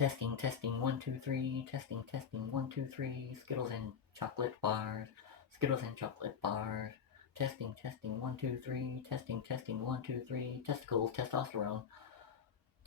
Testing, testing, 1, 2, 3. Testing, testing, 1, 2, 3. Skittles and chocolate bars. Skittles and chocolate bars. Testing, testing, 1, 2, 3. Testing, testing, 1, 2, 3. Testicles, testosterone.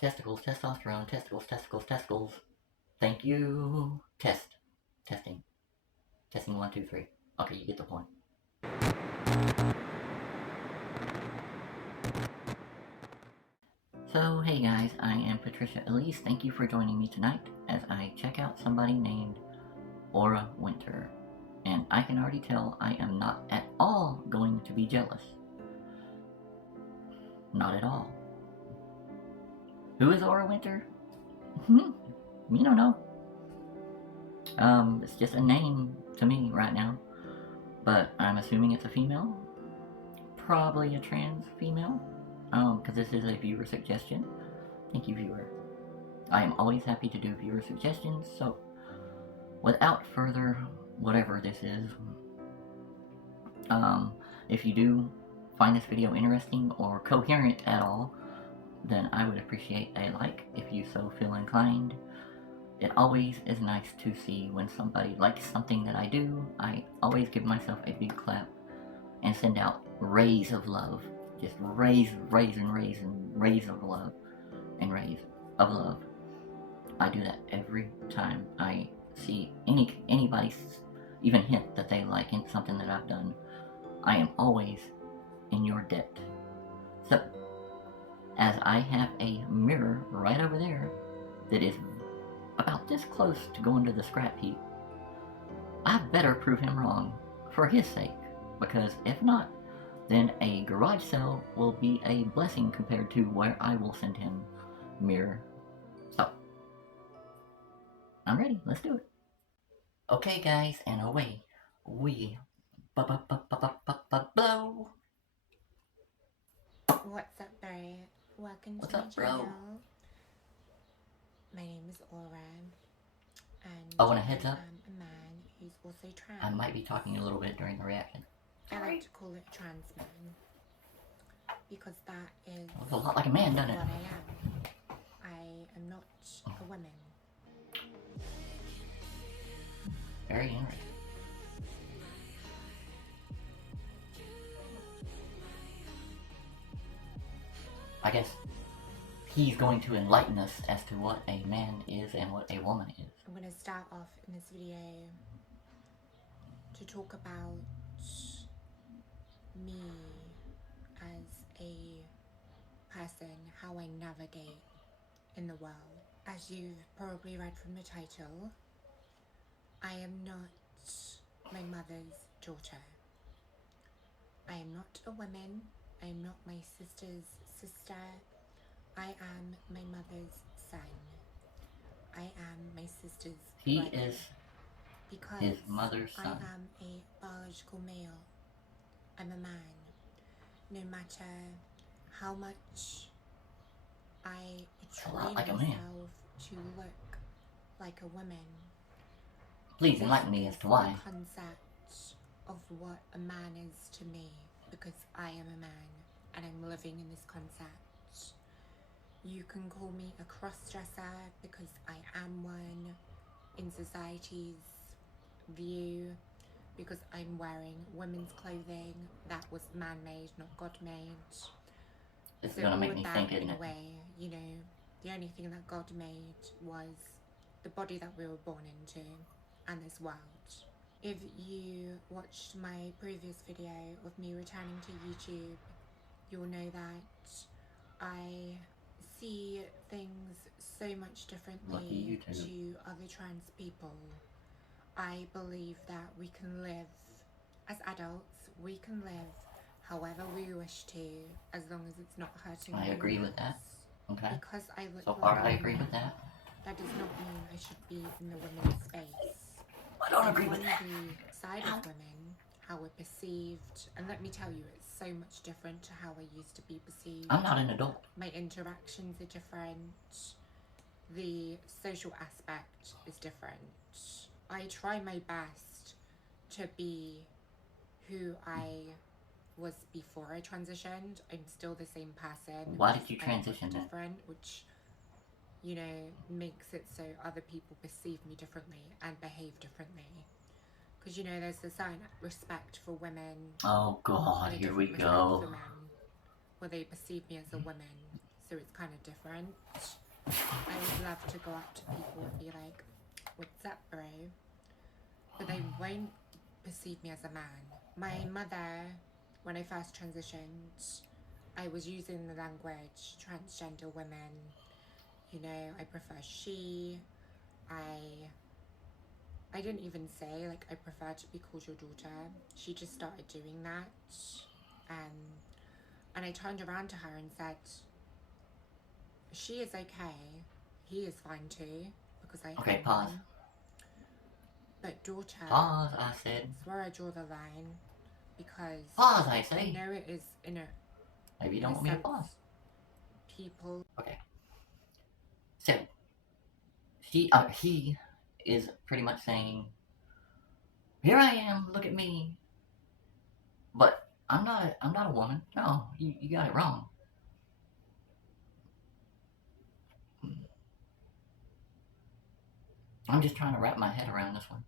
Testicles, testosterone. Testicles, testicles, testicles. Thank you. Test. Testing. Testing, 1, 2, 3. Okay, you get the point. So, hey guys, I am Patricia Elise. Thank you for joining me tonight as I check out somebody named Aura Wynter. And I can already tell I am not at all going to be jealous. Not at all. Who is Aura Wynter? You don't know. It's just a name to me right now. But I'm assuming it's a female. Probably a trans female. Because this is a viewer suggestion. Thank you, viewer. I am always happy to do viewer suggestions, so without further whatever this is, if you do find this video interesting or coherent at all, then I would appreciate a like if you so feel inclined. It always is nice to see when somebody likes something that I do. I always give myself a big clap and send out rays of love. Just rays of love. And rays of love. I do that every time I see anybody even hint that they like something that I've done. I am always in your debt. So, as I have a mirror right over there that is about this close to going to the scrap heap, I better prove him wrong for his sake, because if not, then a garage sale will be a blessing compared to where I will send him mirror. So, I'm ready. Let's do it. Okay, guys, and away we blow. What's up, bro? Welcome What's to my up, bro? channel. My name is Aura, and Oh, and a heads up, I'm a man who's also trans. I might be talking a little bit during the reaction. I like to call it trans man because that is Looks a lot like a man, doesn't it? what I am. I am not a woman. Very interesting. I guess he's going to enlighten us as to what a man is and what a woman is. I'm going to start off in this video to talk about me as a person, how I navigate in the world. As you've probably read from the title, I am not my mother's daughter. I am not a woman. I am not my sister's sister. I am my mother's son. I am my sister's brother. He is because his mother's son. I am a biological male. I'm a man. No matter how much I train myself to look like a woman. Please enlighten me as to why. The concept of what a man is to me, because I am a man and I'm living in this concept. You can call me a cross-dresser because I am one in society's view, because I'm wearing women's clothing that was man-made, not God-made. It's gonna make me think, isn't in it? a way, you know, the only thing that God made was the body that we were born into and this world. If you watched my previous video of me returning to YouTube, you'll know that I see things so much differently to other trans people. I believe that we can live, as adults, we can live however we wish to, as long as it's not hurting anyone. I agree with that. Okay. Because I look so like far, I agree with that. That does not mean I should be in the women's space. I don't agree with that. The side of women, how we're perceived, and let me tell you, it's so much different to how I used to be perceived. I'm not an adult. My interactions are different. The social aspect is different. I try my best to be who I was before I transitioned. I'm still the same person. Why did you transition then? Different, which you know, makes it so other people perceive me differently and behave differently. Because, you know, there's a certain respect for women Oh God, and a here we different respect go. for men, where they perceive me as a woman, so it's kind of different. I would love to go up to people and be like, what's up, bro? But they won't perceive me as a man. My mother, when I first transitioned, I was using the language transgender women. You know, I prefer she. I didn't even say, like, I prefer to be called your daughter. She just started doing that. And I turned around to her and said, she is okay. He is fine too, because I Okay, am pause. one. But daughter, Pause, I said. that's where I draw the line, because Pause, I say. I know it is in a Maybe you don't want me to pause. People. Okay. So, he is pretty much saying, here I am, look at me. But I'm not a woman. No, you got it wrong. I'm just trying to wrap my head around this one.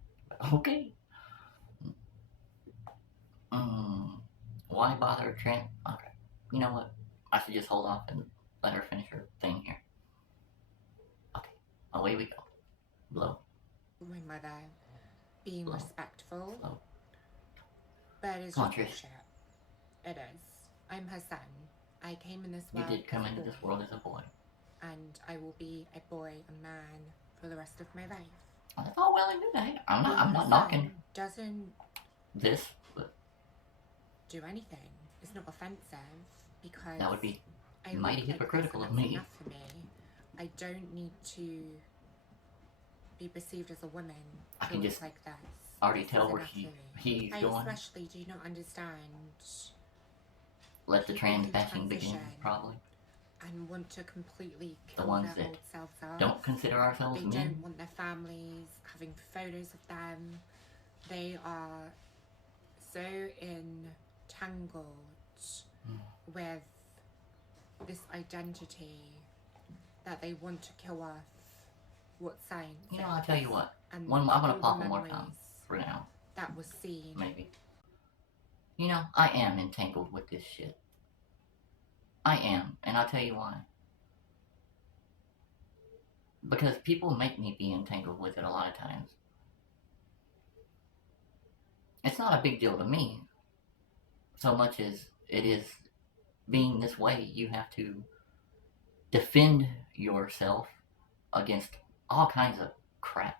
Okay. Why bother Okay. You know what? I should just hold off and let her finish her thing here. Okay. Away we go. Blow. My mother being Blow. respectful. Blow. But it's Come on, just Trish. bullshit. It is. I'm her son. I came in this You world. did come into this world as a boy. And I will be a boy, a man, for the rest of my life. Well, that's all well and good. Hey, I'm not knocking Doesn't this, but do anything. It's not offensive, because that would be I mighty look like hypocritical this of and that's me. enough for me. I don't need to be perceived as a woman. I can just like this. already tell where he's I going. especially do not understand. Let the trans bashing begin, probably. And want to completely kill The ones their that old selves off. don't consider ourselves They men. don't want their families having photos of them. They are so entangled with this identity that they want to kill off what science. You know, I'll tell you what. And I'm gonna pop one more time for now. That was seen. Maybe. You know, I am entangled with this shit. I am, and I'll tell you why. Because people make me be entangled with it a lot of times. It's not a big deal to me, so much as it is being this way. You have to defend yourself against all kinds of crap.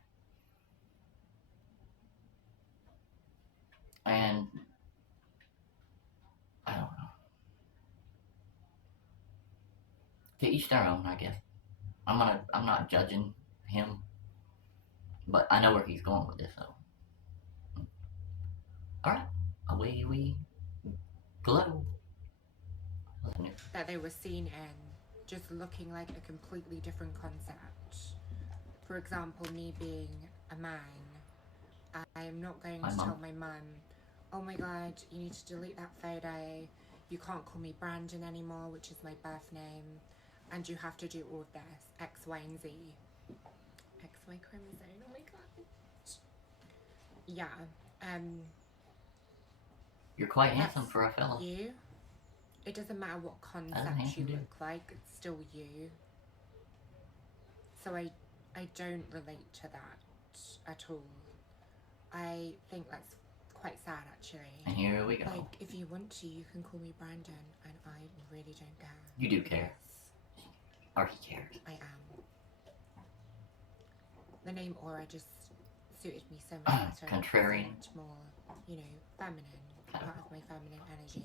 And I don't know. To each their own, I guess. I'm not judging him, but I know where he's going with this, so. Alright, away we go. That they were seen in just looking like a completely different concept. For example, me being a man, I am not going to tell my mum, oh my god, you need to delete that photo, you can't call me Brandon anymore, which is my birth name, and you have to do all of this, X, Y, and Z. XY chromosome, oh my god. Yeah, you're quite handsome for a fella. You. It doesn't matter what concept you look like, it's still you. So I don't relate to that at all. I think that's quite sad, actually. And here we go. Like, if you want to, you can call me Brandon, and I really don't care. You do care. Yes. Or he cares. I am. The name Aura just suited me so much better. Contrarian. So much more, you know, feminine. Part of my feminine energy.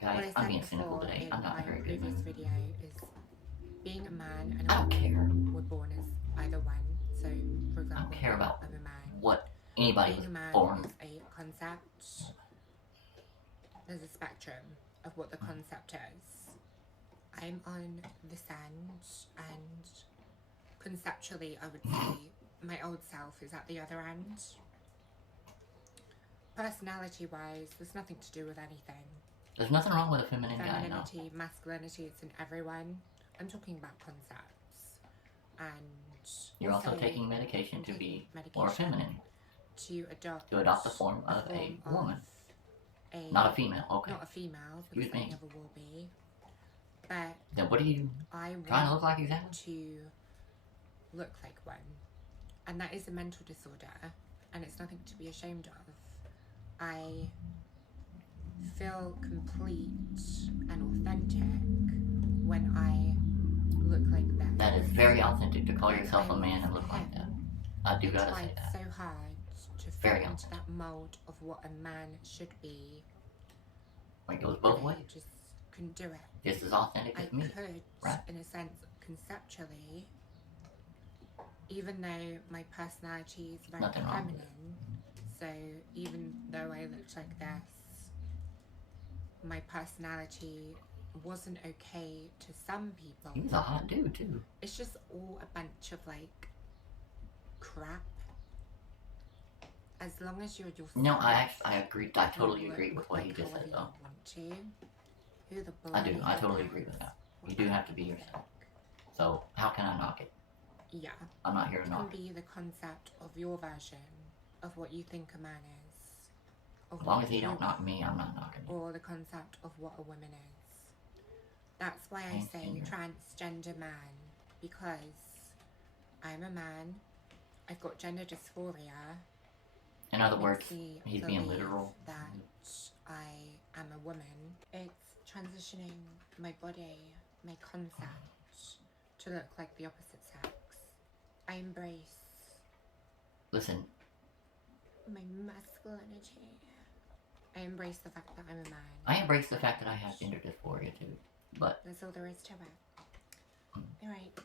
Guys, I'm being cynical today. I'm not a very good mood. Video is being a man and I don't care. We're born as either one. So, for example, I don't care about I'm a man. What anybody being a man born. is a concept. There's a spectrum of what the concept is. I'm on this end, and conceptually, I would say my old self is at the other end. Personality-wise, there's nothing to do with anything. There's nothing wrong with a feminine guy, no. Femininity, masculinity, it's in everyone. I'm talking about concepts. and you're also taking medication to be more feminine. To adopt the form of a woman. Not a female, okay. Not a female, because I never will be. But then what are you trying to look like exactly? To look like one. And that is a mental disorder, and it's nothing to be ashamed of. I feel complete and authentic when I look like that. That is very authentic to call yourself a man and look like that. I do gotta say that. I tried so hard to fit into that mold of what a man should be. It goes both ways. I just couldn't do it. Just as authentic as me. I could, right? In a sense, conceptually, even though my personality is very feminine, so even though I looked like this, my personality wasn't okay to some people. He was a hot dude too. It's just all a bunch of like crap. As long as you're yourself. No, I agree. I totally agree with what you just said, though. I do. I totally agree with that. You do have to be yourself. So how can I knock it? Yeah. I'm not here to knock it. It can be the concept of your version of what you think a man is. As long as he don't knock me, I'm not knocking you. Or the concept of what a woman is. That's why I say transgender man, because I'm a man. I've got gender dysphoria. In other words, he's being literal. That I am a woman. It's transitioning my body, my concept, to look like the opposite sex. I embrace. Listen. My masculinity. I embrace the fact that I'm a man. I embrace the fact that I have gender dysphoria too, but that's all there is to it. Alright,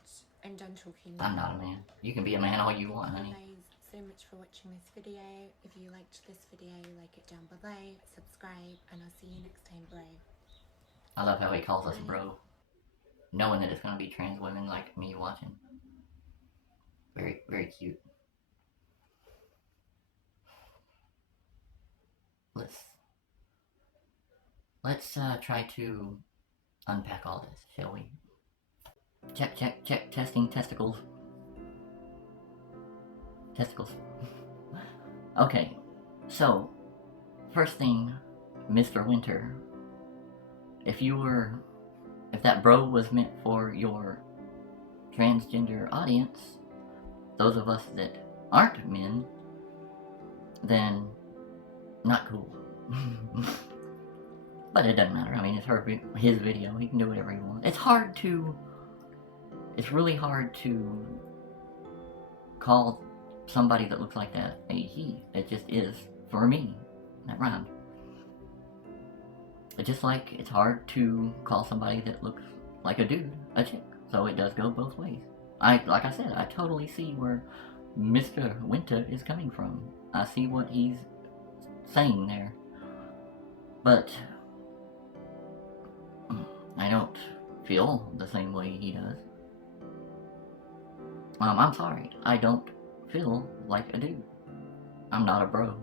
I'm done talking. I'm not a man. You can be a man all you want, honey. Thank you guys so much for watching this video. If you liked this video, like it down below, subscribe, and I'll see you next time, bro. I love how he calls us bro, knowing that it's gonna be trans women like me watching. Very, very cute. Let's try to unpack all this, shall we? Check, testing testicles. Okay, so first thing, Mr. Wynter, if that bro was meant for your transgender audience, those of us that aren't men, then not cool. But it doesn't matter. I mean, it's his video. He can do whatever he wants. It's really hard to call somebody that looks like that a he. It just is for me. That rhymed. It's just like it's hard to call somebody that looks like a dude a chick. So it does go both ways. Like I said, I totally see where Mr. Wynter is coming from. I see what he's saying there. But I don't feel the same way he does. I'm sorry. I don't feel like a dude. I'm not a bro.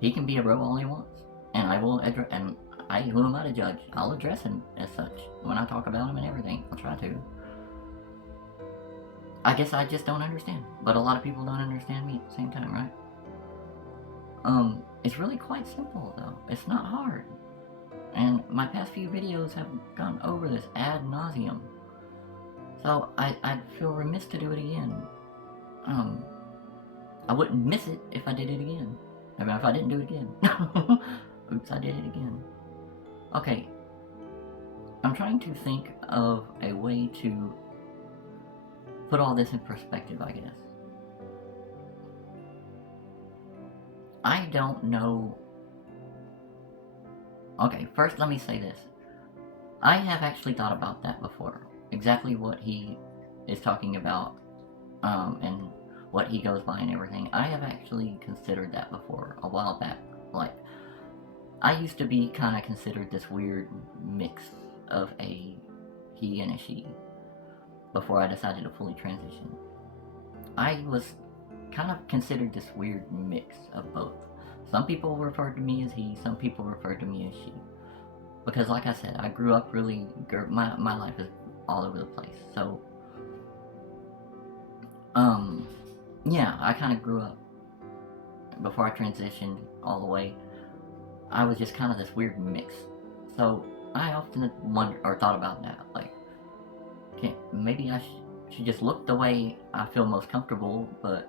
He can be a bro all he wants. And I will address, and who am I to judge? I'll address him as such when I talk about him and everything. I'll try to. I guess I just don't understand. But a lot of people don't understand me at the same time, right? It's really quite simple though. It's not hard. And my past few videos have gone over this ad nauseum. So I'd feel remiss to do it again. I wouldn't miss it if I did it again. I mean, if I didn't do it again. Oops, I did it again. Okay. I'm trying to think of a way to put all this in perspective, I guess. I don't know. Okay, first let me say this. I have actually thought about that before. Exactly what he is talking about, and what he goes by and everything. I have actually considered that before, a while back. Like, I used to be kind of considered this weird mix of a he and a she before I decided to fully transition. I was kind of considered this weird mix of both. Some people referred to me as he, some people referred to me as she. Because like I said, I grew up really, my life is all over the place. So yeah, I kind of grew up, before I transitioned all the way, I was just kind of this weird mix. So I often wondered or thought about that, like, maybe I should just look the way I feel most comfortable, but,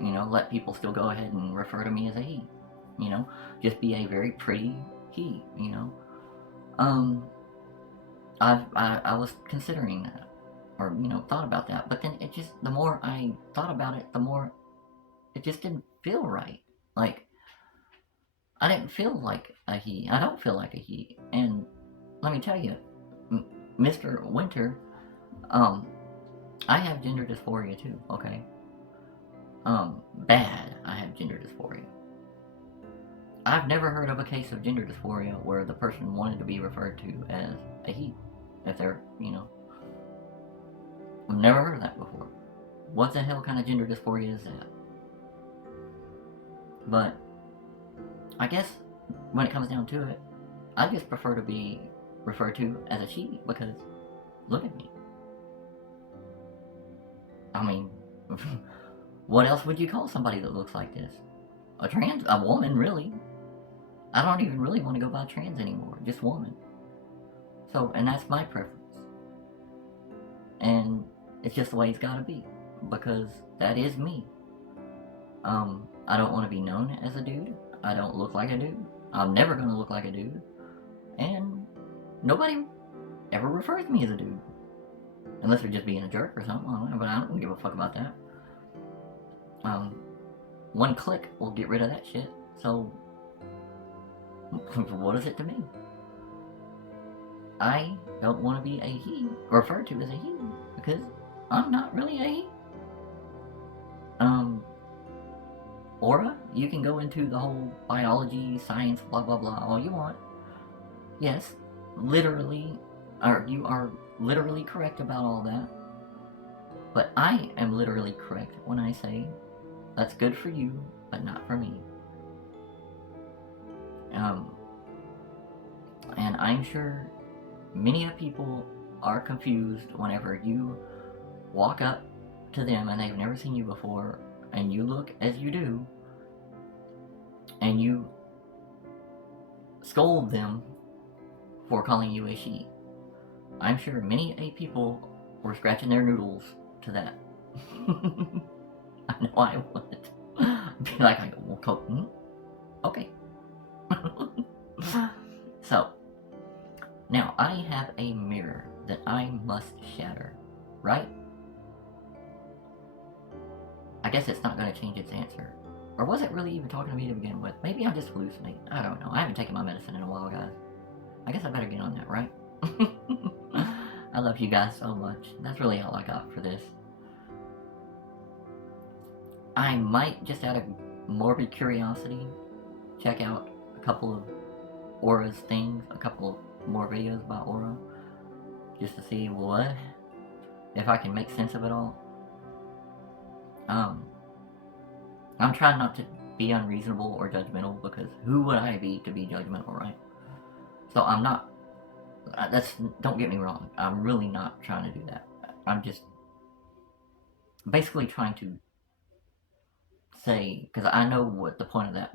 you know, let people still go ahead and refer to me as a he. You know, just be a very pretty he. You know, um, I was considering that, or you know, thought about that, but then it just, the more I thought about it, the more it just didn't feel right. Like, I didn't feel like a he. I don't feel like a he. And let me tell you, Mr. Winter, um, I have gender dysphoria too. Okay. Bad. I have gender dysphoria. I've never heard of a case of gender dysphoria where the person wanted to be referred to as a he, if they're, you know, I've never heard of that before. What the hell kind of gender dysphoria is that? But I guess when it comes down to it, I just prefer to be referred to as a she because look at me. I mean, what else would you call somebody that looks like this? A woman, really. I don't even really want to go by trans anymore, just woman. So, and that's my preference. And it's just the way it's gotta be, because that is me. I don't want to be known as a dude. I don't look like a dude. I'm never gonna look like a dude. And nobody ever refers to me as a dude. Unless they're just being a jerk or something, I don't know, but I don't give a fuck about that. One click will get rid of that shit, so what is it to me? I don't want to be a he, referred to as a he, because I'm not really a he. Aura, you can go into the whole biology, science, blah blah blah, all you want. Yes, literally, or you are literally correct about all that. But I am literally correct when I say that's good for you, but not for me. And I'm sure many of people are confused whenever you walk up to them and they've never seen you before, and you look as you do, and you scold them for calling you a she. I'm sure many a people were scratching their noodles to that. I know I would. Be like, okay. So, now I have a mirror that I must shatter, right? I guess it's not going to change its answer. Or was it really even talking to me to begin with? Maybe I'm just hallucinating. I don't know. I haven't taken my medicine in a while, guys. I guess I better get on that, right? I love you guys so much. That's really all I got for this. I might, just out of morbid curiosity, check out a couple of Aura's things, a couple of more videos about Aura, just to see if I can make sense of it all. I'm trying not to be unreasonable or judgmental, because who would I be to be judgmental, right? So I'm not, don't get me wrong, I'm really not trying to do that. I'm just basically trying to say, because I know what the point of that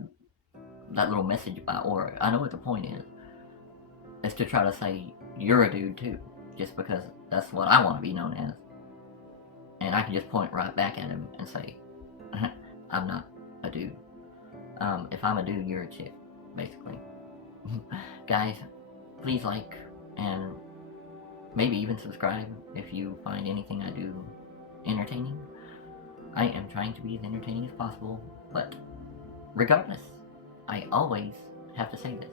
little message about Aura, I know what the point is to try to say, you're a dude too, just because that's what I want to be known as. And I can just point right back at him and say, I'm not a dude. If I'm a dude, you're a chick, basically. Guys, please like and maybe even subscribe if you find anything I do entertaining. I am trying to be as entertaining as possible, but regardless, I always have to say this.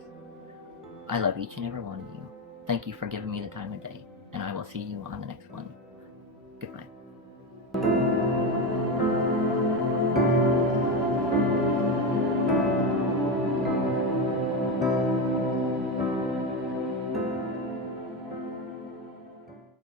I love each and every one of you. Thank you for giving me the time of day, and I will see you on the next one. Goodbye.